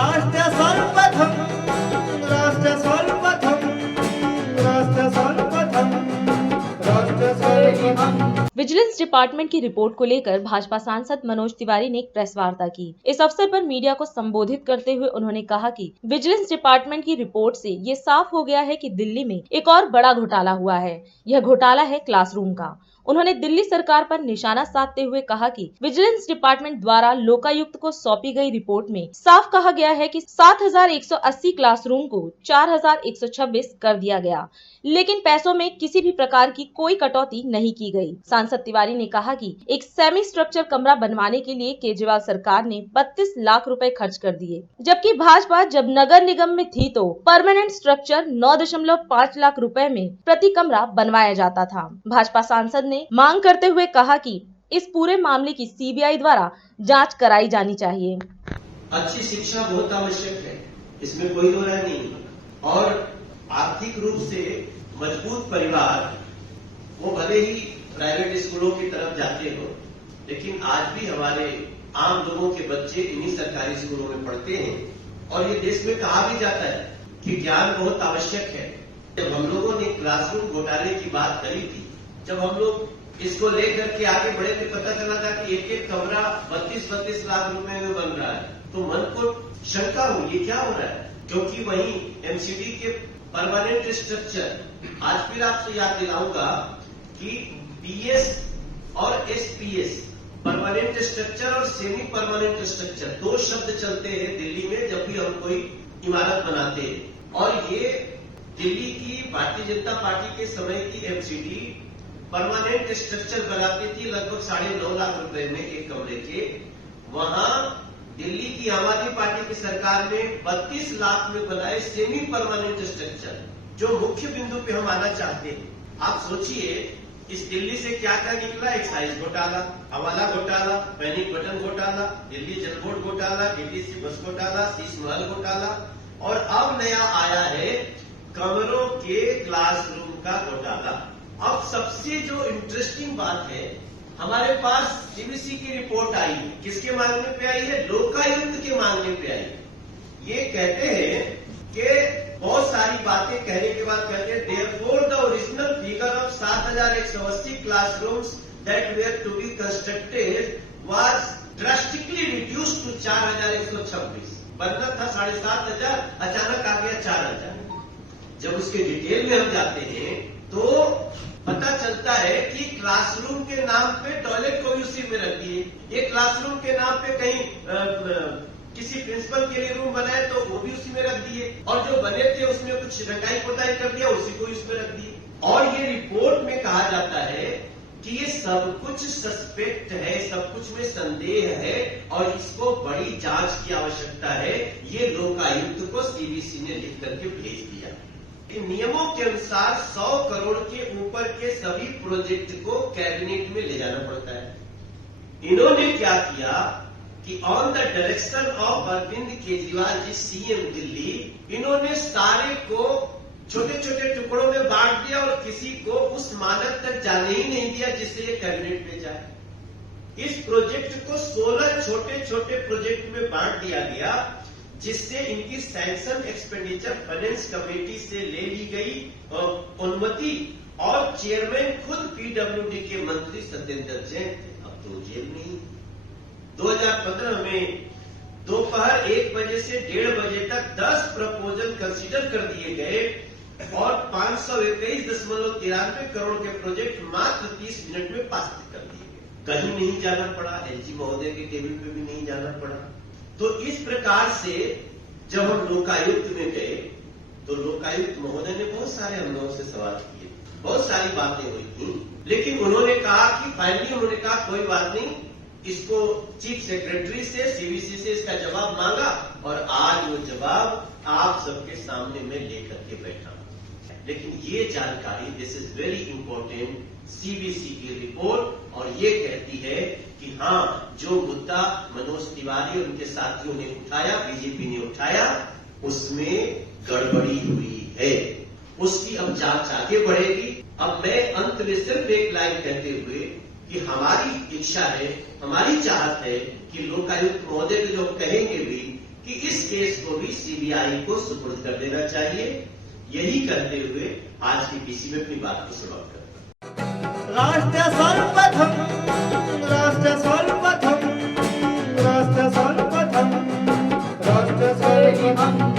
राष्ट्र सर्वप्रथम राष्ट्र सर्वप्रथम राष्ट्र सर्वप्रथम राष्ट्र सर्वप्रथम। विजिलेंस डिपार्टमेंट की रिपोर्ट को लेकर भाजपा सांसद मनोज तिवारी ने एक प्रेस वार्ता की। इस अवसर पर मीडिया को संबोधित करते हुए उन्होंने कहा कि विजिलेंस डिपार्टमेंट की रिपोर्ट से ये साफ हो गया है कि दिल्ली में एक और बड़ा घोटाला हुआ है। यह घोटाला है क्लासरूम का। उन्होंने दिल्ली सरकार पर निशाना साधते हुए कहा कि विजिलेंस डिपार्टमेंट द्वारा लोकायुक्त को सौंपी गई रिपोर्ट में साफ कहा गया है कि 7,180 क्लासरूम को 4,126 कर दिया गया, लेकिन पैसों में किसी भी प्रकार की कोई कटौती नहीं की गई। सांसद तिवारी ने कहा कि एक सेमी स्ट्रक्चर कमरा बनवाने के लिए केजरीवाल सरकार ने 32 लाख रुपए खर्च कर दिए, जबकि भाजपा जब नगर निगम में थी तो परमानेंट स्ट्रक्चर 9.5 लाख रुपए में प्रति कमरा बनवाया जाता था। भाजपा सांसद ने मांग करते हुए कहा कि इस पूरे मामले की सीबीआई द्वारा जांच कराई जानी चाहिए। अच्छी शिक्षा बहुत आवश्यक है, इसमें कोई दो राय नहीं। और आर्थिक रूप से मजबूत परिवार वो भले ही प्राइवेट स्कूलों की तरफ जाते हो, लेकिन आज भी हमारे आम लोगों के बच्चे इन्हीं सरकारी स्कूलों में पढ़ते हैं। और ये देश में कहा भी जाता है कि ज्ञान बहुत आवश्यक है। जब हम लोगों ने क्लासरूम घोटाले की बात करी थी, जब हम लोग इसको लेकर के आगे बढ़े थे, पता चला था कि एक एक कमरा 32-32 लाख रुपए में बन रहा है, तो मन को शंका हुई ये क्या हो रहा है। क्योंकि वहीं एमसीडी के परमानेंट स्ट्रक्चर, आज फिर आपसे याद दिलाऊंगा कि पीएस और एसपीएस, परमानेंट स्ट्रक्चर और सेमी परमानेंट स्ट्रक्चर, दो शब्द चलते हैं दिल्ली में जब भी हम कोई इमारत बनाते हैं। और ये दिल्ली की भारतीय जनता पार्टी के समय की एमसीडी परमानेंट स्ट्रक्चर बनाती थी लगभग 9.5 लाख रुपए में एक कमरे के। वहां दिल्ली की आम आदमी पार्टी की सरकार ने 32 लाख में बनाए सेमी परमानेंट स्ट्रक्चर, जो मुख्य बिंदु पे हम आना चाहते हैं। आप सोचिए इस दिल्ली से क्या क्या निकला। एक्साइज घोटाला, हवाला घोटाला, पैनिक बटन घोटाला, दिल्ली जल बोर्ड घोटाला, डीटीसी बस घोटाला, शीश महल घोटाला, और अब नया आया है कमरों के क्लासरूम का घोटाला। अब सबसे जो इंटरेस्टिंग बात है, हमारे पास सीबीसी की रिपोर्ट आई है। किसके मांगने पे आई है? लोकायुक्त के मांगने पे आई है। ये कहते हैं कि बहुत सारी बातें कहने के बाद कहते हैं therefore the original figure of 7,180 classrooms that were to be constructed was drastically reduced to 4,126। बनना था 7,500, अचानक आ गया 4,000। जब उसके डिटेल में हम जाते हैं तो पता चलता है कि क्लासरूम के नाम पे टॉयलेट को भी उसी में रख दिए। ये क्लासरूम के नाम पे कहीं किसी प्रिंसिपल के लिए रूम बनाए तो वो भी उसी में रख दिए, और जो बने थे उसमें कुछ रंगाई पोताई कर दिया, उसी को उसमें रख दिए। और ये रिपोर्ट में कहा जाता है कि ये सब कुछ सस्पेक्ट है, सब कुछ में संदेह है और इसको बड़ी जांच की आवश्यकता है। ये लोकायुक्त को सीबीसी ने लिख करके भेज दिया। नियमों के अनुसार 100 करोड़ के ऊपर के सभी प्रोजेक्ट को कैबिनेट में ले जाना पड़ता है। इन्होंने क्या किया कि on the direction of Arvind Kejriwal ji CM Delhi, इन्होंने सारे को छोटे छोटे टुकड़ों में बांट दिया और किसी को उस मानक तक जाने ही नहीं दिया जिससे ये कैबिनेट में जाए। इस प्रोजेक्ट को 16 छोटे छोटे प्रोजेक्ट में बांट दिया गया, जिससे इनकी सैंक्शन एक्सपेंडिचर फाइनेंस कमेटी से ले ली गई अनुमति, और चेयरमैन खुद पीडब्ल्यूडी के मंत्री सत्येंद्र जैन थे। अब तो जेल में ही 2015 में दोपहर 1 बजे से 1:30 बजे तक 10 प्रपोजल कंसीडर कर दिए गए और 521.93 करोड़ के प्रोजेक्ट मात्र 30 मिनट में पास कर दिए गए। कहीं नहीं जाना पड़ा, एलजी महोदय के टेबल पे भी नहीं जाना पड़ा। तो इस प्रकार से जब हम लोकायुक्त में गए तो लोकायुक्त महोदय ने बहुत सारे हम लोगों से सवाल किए, बहुत सारी बातें हुई थी, लेकिन उन्होंने कहा कि फाइनली उन्होंने कहा कोई बात नहीं, इसको चीफ सेक्रेटरी से सीबीसी से इसका जवाब मांगा और आज वो जवाब आप सबके सामने में लेकर के बैठा। लेकिन ये जानकारी, this is very important, CBC की रिपोर्ट, और ये कहती है कि हाँ, जो मुद्दा मनोज तिवारी और उनके साथियों ने उठाया, बीजेपी ने उठाया, उसमें गड़बड़ी हुई है। उसकी अब जांच आगे बढ़ेगी। अब मैं अंत में सिर्फ एक लाइन कहते हुए कि हमारी इच्छा है, हमारी चाहत है कि लोकायुक्त महोदय जो कहेंगे भी कि इस इस केस को भी सीबीआई को सुपुर्द कर देना चाहिए। यही करते हुए आज की पीसी में अपनी बात को समाप्त करता हूं। राष्ट्र सर्वप्रथम, राष्ट्र सर्वप्रथम, राष्ट्र सर्वप्रथम, राष्ट्र सर्वप्रथम।